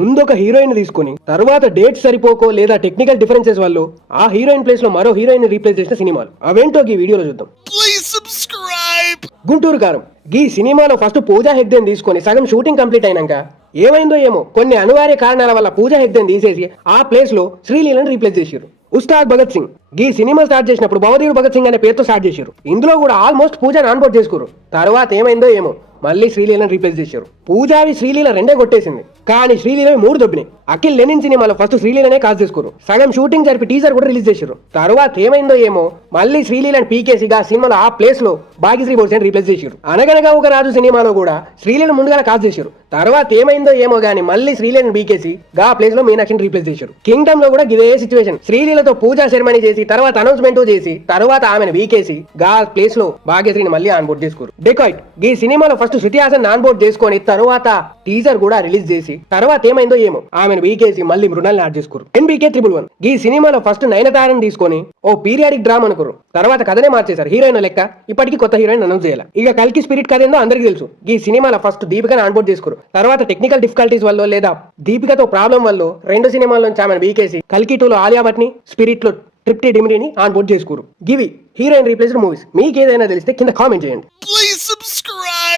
ముందు ఒక హీరోయిన్ తీసుకుని తర్వాత డేట్ సరిపోకో లేదా టెక్నికల్ డిఫరెన్సెస్ వల్ల ఆ హీరోయిన్ ప్లేస్ లో మరో హీరోయిన్ రీప్లేస్ చేసిన సినిమాలు అవేంటో ఈ వీడియోలో చూద్దాం. గుంటూరు కారం ఈ సినిమాలో ఫస్ట్ పూజా హెగ్డేని తీసుకొని సగం షూటింగ్ కంప్లీట్ అయినాక ఏమైందో ఏమో కొన్ని అనివార్య కారణాల వల్ల పూజా హెగ్డేని తీసేసి ఆ ప్లేస్ లో శ్రీలీలను రీప్లేస్ చేశారు. ఉస్తాద్ భగత్ సింగ్ ఈ సినిమా స్టార్ట్ చేసినప్పుడు భవదీయుడు భగత్ సింగ్ అనే పేరుతో స్టార్ట్ చేశారు. ఇందులో కూడా ఆల్మోస్ట్ పూజాని ఆన్బోర్డ్ చేసుకురు. తర్వాత ఏమైందో ఏమో మళ్ళీ శ్రీలీలను రీప్లేస్ చేశారు. పూజావి శ్రీలీల రెండే కొట్టేసింది, కానీ శ్రీలీలవి 3 దొబ్బినాయి. అఖిల్ లెనిన్ సినిమాలో ఫస్ట్ శ్రీలీలనే కాల్ చేసుకోరు. సగం షూటింగ్ జరిపి టీజర్ కూడా రిలీజ్ చేశారు. తర్వాత ఏమైందో ఏమో మళ్ళీ శ్రీలీలను పీకేసిగా సినిమాలో ఆ ప్లేస్ లో భాగ్యశ్రీ బోర్సెన్ రీప్లేస్ చేశారు. అనగనగా ఒక రాజు సినిమాలో కూడా శ్రీలీలను ముందుగా కాల్ చేశారు. తర్వాత ఏమైందో ఏమో గానీ మళ్ళీ శ్రీలీలను బీకేసి గా ప్లేస్ లో మీనాక్షిని రీప్లేస్ చేశారు. కింగ్డమ్ లో కూడా ఇదే సిచ్యువేషన్. శ్రీలీలతో పూజా సెరమనీ చేసి తర్వాత అనౌన్స్మెంట్ చేసి తర్వాత ఆమెను వీకేసి గా ప్లేస్ లో భాగ్యశ్రీని మళ్ళీ ఆన్బోర్డ్ చేసుకోరు. డెకాయిట్ ఈ సినిమాలో ఫస్ట్ శృతి హాసన్ ఆన్బోర్డ్ చేసుకొని తర్వాత టీజర్ కూడా రిలీజ్ చేసి తర్వాత ఏమైందో ఏమో ఆమెను వీకేసి మళ్ళీ మృణాల్ని యాడ్ చేసుకోరు. NBK 111 ఈ సినిమాలో ఫస్ట్ నయనతారని తీసుకొని ఓ పీరియాడిక్ డ్రామా అనుకోరు. తర్వాత కథనే మార్చేశారు. హీరోయిన్ లెక్క ఇప్పటికీ కొత్త హీరోయిన్ అనౌన్స్ చేయాలి. ఇక కల్కి స్పిరిట్ కథ ఏందో అందరికీ తెలుసు. ఈ సినిమాలో ఫస్ట్ దీపికను ఆన్బోర్డ్ చేసుకోరు. తర్వాత టెక్నికల్ డిఫికల్టీస్ వల్ల లేదా దీపికతో ప్రాబ్లం వల్ల 2 సినిమాల నుంచి ఆమెను వీకేసి కల్కి 2లో ఆలియా భట్ ని, స్పిరిట్ లో ట్రిప్టీ డిమిరీని ఆన్బోర్డ్ చేసుకోరు. గివి హీరోయిన్ రీప్లేస్డ్ మూవీస్. మీకు ఏదైనా తెలిస్తే కింద కామెంట్ చేయండి.